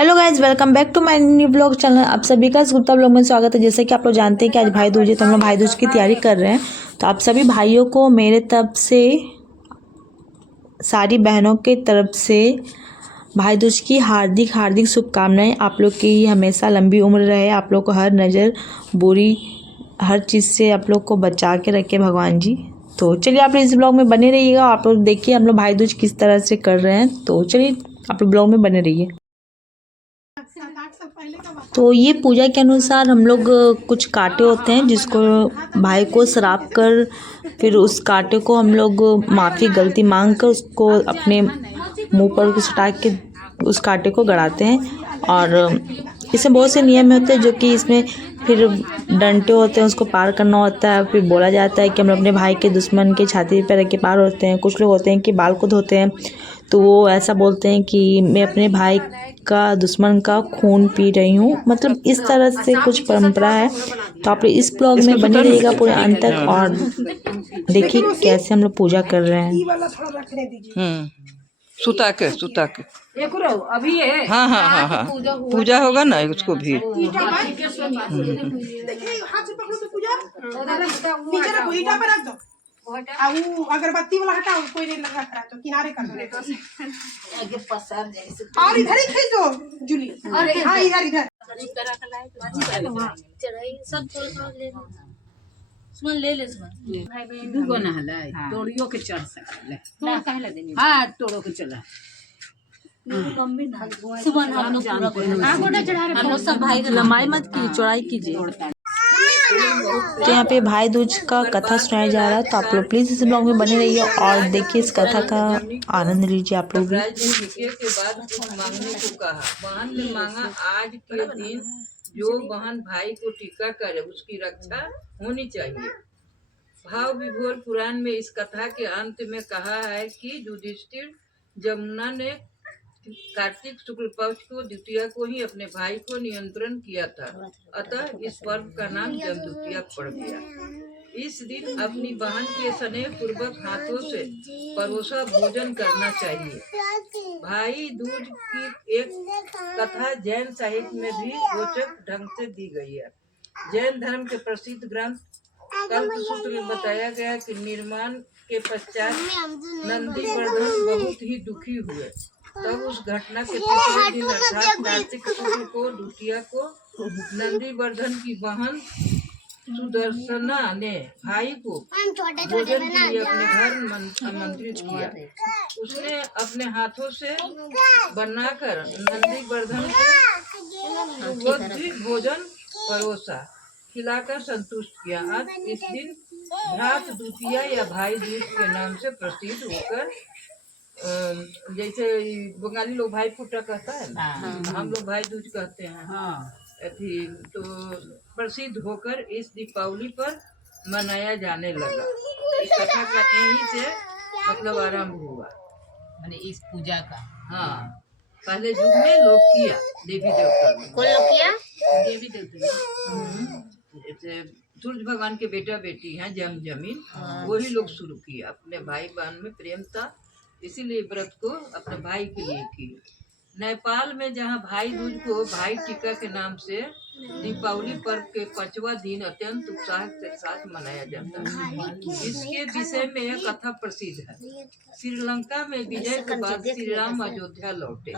Hello guys, welcome back to my new blog channel. आप सभी का इस गुप्ता ब्लॉग में स्वागत है। जैसे कि आप लोग जानते हैं कि आज भाई दूज है, तो हम लोग भाई दूज की तैयारी कर रहे हैं। तो आप सभी भाइयों को मेरे तरफ से, सारी बहनों की तरफ से भाई दूज की हार्दिक हार्दिक शुभकामनाएं। आप लोग की हमेशा लंबी उम्र रहे, आप लोग को हर नज़र बुरी हर चीज़ से आप लोग को बचा के रखे भगवान जी। तो चलिए आप इस ब्लॉग में बने रहिएगा। आप लोग देखिए हम लोग भाई दूज किस तरह से कर रहे हैं। तो चलिए आप लोग ब्लॉग में बने रहिए। तो ये पूजा के अनुसार हम लोग कुछ कांटे होते हैं जिसको भाई को श्राप कर, फिर उस कांटे को हम लोग माफ़ी गलती मांग कर उसको अपने मुंह पर सटा के उस कांटे को गड़ाते हैं। और इसमें बहुत से नियम होते हैं, जो कि इसमें फिर डंडे होते हैं, उसको पार करना होता है। फिर बोला जाता है कि हम लोग अपने भाई के दुश्मन के छाती पर रख के पार होते हैं। कुछ लोग होते हैं कि बाल को धोते हैं, तो वो ऐसा बोलते हैं कि मैं अपने भाई का दुश्मन का खून पी रही हूँ। मतलब इस तरह से कुछ परंपरा है। तो आप इस ब्लॉग में बने रहिएगा पूरे अंत तक और देखिए कैसे हम लोग पूजा कर रहे हैं। सुता के अभी है। हाँ हाँ हाँ हाँ पूजा होगा ना उसको भी। अगरबत्ती वाला हटाओ, कोई नहीं लगा रहा तो किनारे कर दो और इधर ही खींचो जूली। अरे हाँ इधर इधर सब सुमन ले सुमन भाई बहन दुगो ना हला तोड़ियो के चढ़ सकले तोड़ कहले देनी। हां तोड़ो के चला कम भी ना सुमन हम लोग पूरा चढ़ा रहे। हम लोग सब भाई लंबाई मत की, चौड़ाई कीजिए। तो यहाँ पे भाई दूज का कथा सुनाया जा रहा है। तो आप लोग प्लीज इस ब्लॉग में बने रहिए और देखिए इस कथा का आनंद लीजिए आप लोग भी। के बाद कुछ मांगने को कहा। बहन ने मांगा, आज के दिन जो बहन भाई को टीका करे उसकी रक्षा होनी चाहिए। भाव विभोर पुराण में इस कथा के अंत में कहा है कि युधिष्ठिर जमुना ने कार्तिक शुक्ल पक्ष को द्वितीया को ही अपने भाई को नियंत्रण किया था, अतः इस पर्व का नाम जमदूतिया पड़ गया। इस दिन अपनी बहन के स्नेह पूर्वक हाथों से परोसा भोजन करना चाहिए। भाई दूज की एक कथा जैन साहित्य में भी रोचक ढंग से दी गई है। जैन धर्म के प्रसिद्ध ग्रंथ कल्पसूत्र में बताया गया कि निर्माण के पश्चात नंदीवर्धन बहुत ही दुखी हुए। तब उस घटना के तीसरे दिन अर्थात कार्तिक शुक्ल को द्वितीया को नंदीवर्धन की बहन सुदर्शना ने भाई को भोजन के लिए अपने घर आमंत्रित किया। उसने अपने हाथों से बनाकर नंदीवर्धन को सुगंधित भोजन परोसा, खिलाकर संतुष्ट किया। आज इस दिन भ्रात द्वितीया या भाई दूज के नाम से प्रसिद्ध होकर, जैसे बंगाली लोग भाई फूटा कहता है ना, हम लोग भाई दूज कहते हैं। तो प्रसिद्ध होकर इस दीपावली पर मनाया जाने लगा। इस कथा का यहीं से मतलब आरंभ हुआ, माने इस पूजा का। हाँ, पहले युग में लोग किया, देवी देवता कौन लोग किया? देवी देवता। जैसे सूर्य भगवान के बेटा बेटी हैं जमीन, वही लोग शुरू किया। अपने भाई बहन में प्रेम था, इसीलिए व्रत को अपने भाई के लिए की। नेपाल में जहाँ भाई दूज को भाई टीका के नाम से दीपावली पर्व के 5वां दिन अत्यंत उत्साह के साथ मनाया जाता है। इसके विषय में यह कथा प्रसिद्ध है। श्रीलंका में विजय के बाद श्री राम अयोध्या लौटे।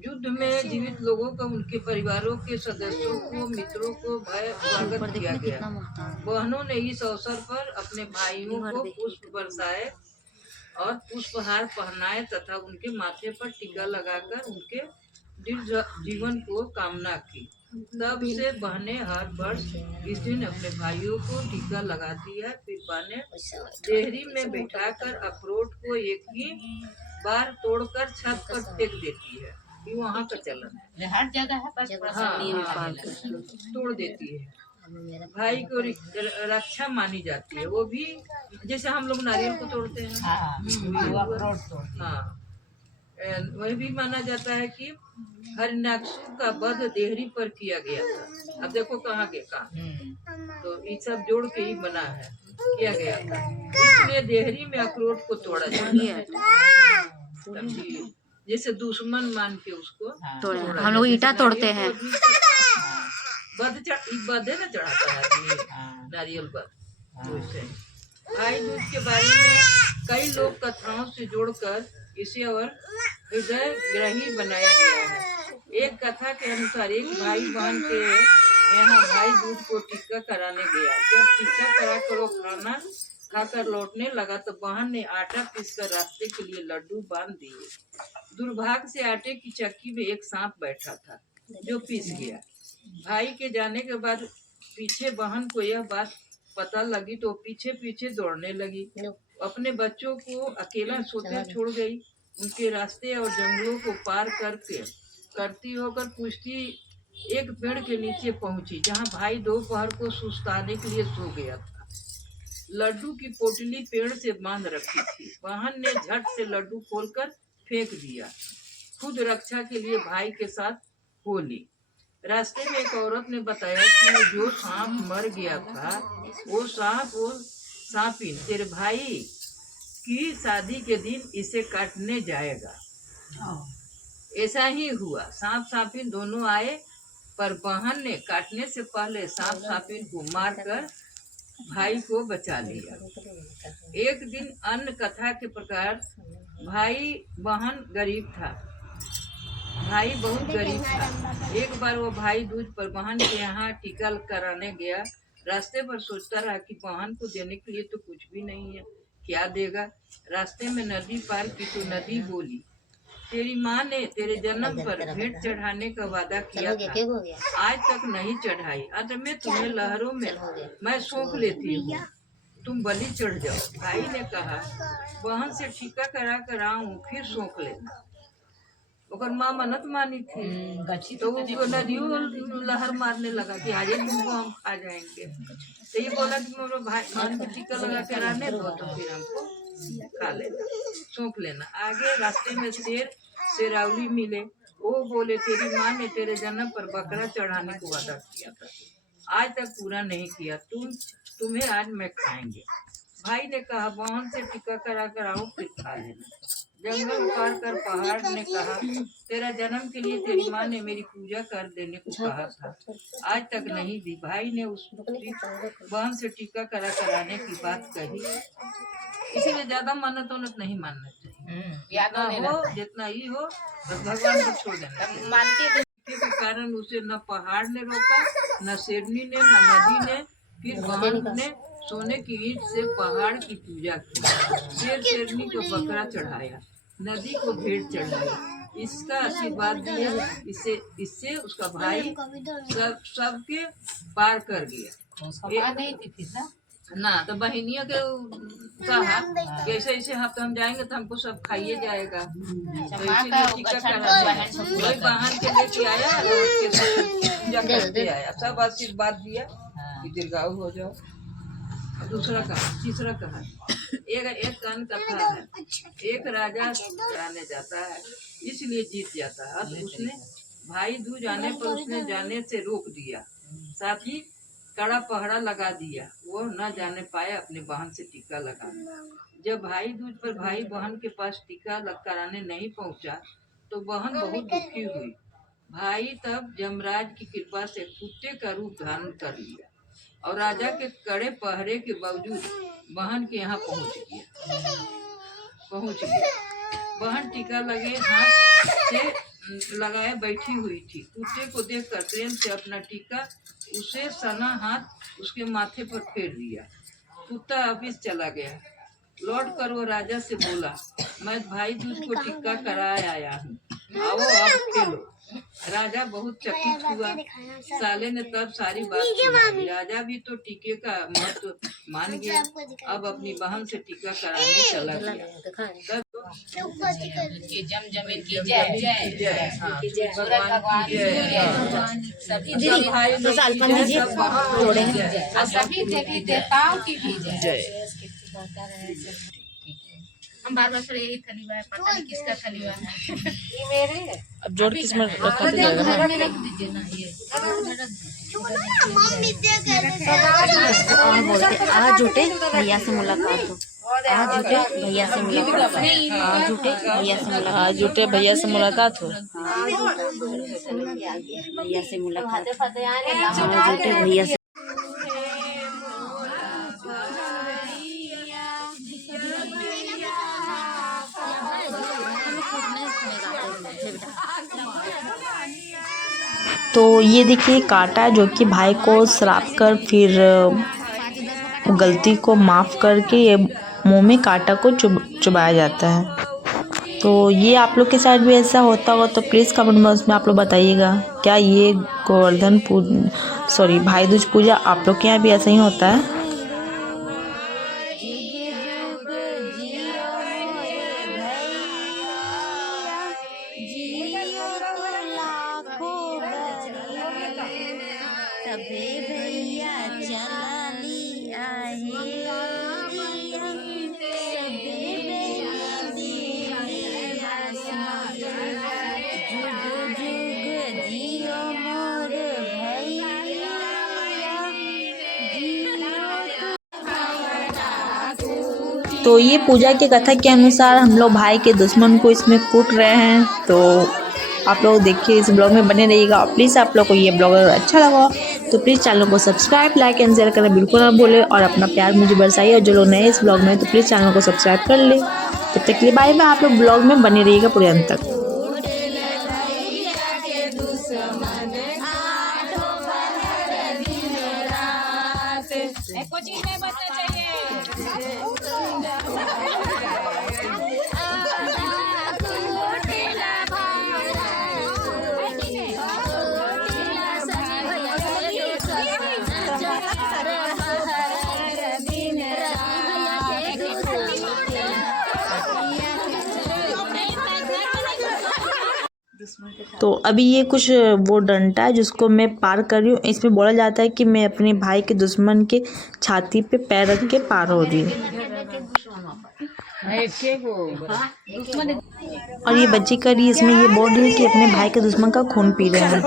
युद्ध में जीवित लोगों को, उनके परिवारों के सदस्यों को, मित्रों को भय स्वागत किया गया। बहनों ने इस अवसर पर अपने भाइयों को पुष्प बरसाए और पुष्पहार पहनाए तथा उनके माथे पर टीका लगाकर उनके दीर्घ जीवन को कामना की। तब से बहनें हर वर्ष इस दिन अपने भाइयों को टीका लगाती है। फिर बहनें देहरी में बैठाकर अखरोट को एक ही बार तोड़कर छत पर फेंक देती है। ये वहाँ का चलन है, हर जगह है। हाँ, तोड़ देती है। भाई को रक्षा मानी जाती है। वो भी जैसे हम लोग नारियल को तोड़ते हैं, हाँ, वही भी माना जाता है कि हरिणाक्षु का वध देहरी पर किया गया था। अब देखो कहाँ के कहाँ, तो ये सब जोड़ के ही बना है, किया गया था। इसलिए देहरी में अखरोट को तोड़ा जाता है। जैसे दुश्मन मान के उसको तोड़े तोड़ा हम लोग जाता है। ईटा तोड़ते हैं। बधे न चढ़ाता है आदमी नारियल बध। वैसे भाई दूज के बारे में कई लोक कथाओं से जोड़कर इसे और हृदय ग्रही बनाया गया है। एक कथा के अनुसार एक भाई बहन के यहाँ भाई दूज को टीका कराने गया। जब टीका कराकर वो खाना खाकर लौटने लगा तो बहन ने आटा पीसकर रास्ते के लिए लड्डू बांध दिए। दुर्भाग्य से आटे की चक्की में एक सांप बैठा था जो पीस गया। भाई के जाने के बाद पीछे बहन को यह बात पता लगी तो पीछे पीछे दौड़ने लगी। अपने बच्चों को अकेला सोते छोड़ गई। उनके रास्ते और जंगलों को पार करती होकर पूछती एक पेड़ के नीचे पहुंची जहां भाई दोपहर को सुस्ताने के लिए सो गया था। लड्डू की पोटली पेड़ से बांध रखी थी। बहन ने झट से लड्डू खोलकर फेंक दिया। खुद रक्षा के लिए भाई के साथ हो ली। रास्ते में एक औरत ने बताया कि जो सांप मर गया था वो सांपिन तेरे भाई की शादी के दिन इसे काटने जाएगा। ऐसा ही हुआ। सांप सांपिन दोनों आए पर बहन ने काटने से पहले सांप सांपिन को मारकर भाई को बचा लिया। एक दिन अन्य कथा के प्रकार भाई बहन गरीब था। भाई बहुत गरीब था। एक बार वो भाई दूज पर बहन के यहाँ टीका कराने गया। रास्ते पर सोचता रहा कि बहन को देने के लिए तो कुछ भी नहीं है, क्या देगा। रास्ते में नदी पार की तो नदी बोली, तेरी माँ ने तेरे जन्म पर भेंट चढ़ाने का वादा किया था, आज तक नहीं चढ़ाई। अंत में तुम्हें लहरों में मैं सौंप लेती हूँ, तुम बलि चढ़ जाओ। भाई ने कहा बहन से टीका करा कर आऊं फिर सौंप लेना। ओकर माँ मन्नत मानी थी तो वो नदियों लहर मारने लगा कि आज तुमको हम खा जाएंगे। तो ये बोला कि मेरे भाई बहन को टीका लगा कर आने दो तो फिर हमको खा लेना, सौंप लेना। आगे रास्ते में शेरावली मिले। वो बोले तेरी माँ ने तेरे जन्म पर बकरा चढ़ाने को वादा किया था, आज तक पूरा नहीं किया, तुम्हें आज मैं खाएंगे। भाई ने कहा बहन से टीका करा कर आओ फिर खा लेना। जंगल उतार कर पहाड़ ने कहा तेरा जन्म के लिए तेरी माँ ने मेरी पूजा कर देने को कहा था, आज तक नहीं दी। भाई ने उस बहन से टीका करा कराने की बात कही। इसीलिए ज्यादा मन्नत उन्नत नहीं मानना चाहिए, हो जितना ही हो बस भगवान को छोड़ देना। के कारण उसे न पहाड़ ने रोका, न शेरनी ने, न नदी ने। फिर बहन ने सोने की ईंट से पहाड़ की पूजा की, शेरनी को बकरा चढ़ाया, नदी को भेंट चढ़ाई, इसका आशीर्वाद दिया। इससे उसका भाई सबके पार कर गया। ना तो बहनिया के कहा कैसे ऐसे हम जाएंगे तो हमको सब खाइए जाएगा, तो इसीलिए टीका करा वही बहन के लेके आया और उसके साथ पूजा करते आया, सब आशीर्वाद दिया कि दीर्घायु हो जाओ। दूसरा कहा, तीसरा कहा, एक कान कथा है। एक राजा जाने जाता है इसलिए जीत जाता है। अब उसने भाई दूज आने पर उसने जाने से रोक दिया, साथ ही कड़ा पहरा लगा दिया, वो न जाने पाए अपनी बहन से टीका लगाने। जब भाई दूज पर भाई बहन के पास टीका कराने नहीं पहुंचा तो बहन बहुत दुखी हुई। भाई तब यमराज की कृपा से कुत्ते का रूप धारण कर लिया और राजा के कड़े पहरे के बावजूद बहन के यहाँ पहुँच गया। बहन टीका लगे हाथ से लगाए बैठी हुई थी। कुत्ते को देखकर प्रेम से अपना टीका उसे सना हाथ उसके माथे पर फेर दिया। कुत्ता ऑफिस चला गया। लौट कर वो राजा से बोला, मैं भाई दूज को टीका कराए आया हूँ, आओ अब खेलो। राजा बहुत चकित हुआ। साले ने तब सारी बात सुनाई। राजा भी तो टीके का महत्व मान गया। अब अपनी बहन से टीका कराने चला गया। तब सभी देवी देवताओं की भी जय। हम बार बार यही थलीवा है, पता नहीं किसका थलीवा है। ये मेरे अब जोड़ किस में रखा जाएगा ना, रख दीजिए ना। ये आज झूठे भैया से मुलाकात हो। भैया से मुलाकात झूठे भैया से मुलाकात हो। भैया से मुलाकात झूठे भैया से तो ये देखिए कांटा जो कि भाई को श्राप कर फिर गलती को माफ़ करके ये मुंह में कांटा को चुभाया जाता है। तो ये आप लोग के साथ भी ऐसा होता होगा तो प्लीज़ कमेंट बॉक्स में आप लोग बताइएगा, क्या ये गोवर्धन भाई दूज पूजा आप लोग के यहाँ भी ऐसा ही होता है। तो ये पूजा की कथा के अनुसार हम लोग भाई के दुश्मन को इसमें कूट रहे हैं। तो आप लोग देखिए, इस ब्लॉग में बने रहिएगा। और प्लीज़ आप लोग को ये ब्लॉग अगर अच्छा लगा तो प्लीज़ चैनल को सब्सक्राइब, लाइक एंड शेयर करना बिल्कुल ना भूलें और अपना प्यार मुझे बरसाइए। और जो लोग नए इस ब्लॉग में तो प्लीज़ चैनल को सब्सक्राइब कर ले। तब तक के लिए बाय बाय। आप लोग ब्लॉग में बने रहिएगा पूरे अंत तक। तो अभी ये कुछ वो डंडा है जिसको मैं पार कर रही हूँ। इसमें बोला जाता है कि मैं अपने भाई के दुश्मन के छाती पे पैर रख के पार हो रही हूँ। और ये बच्ची कर रही है, इसमें ये बोल रही है कि अपने भाई के दुश्मन का खून पी रहे हैं।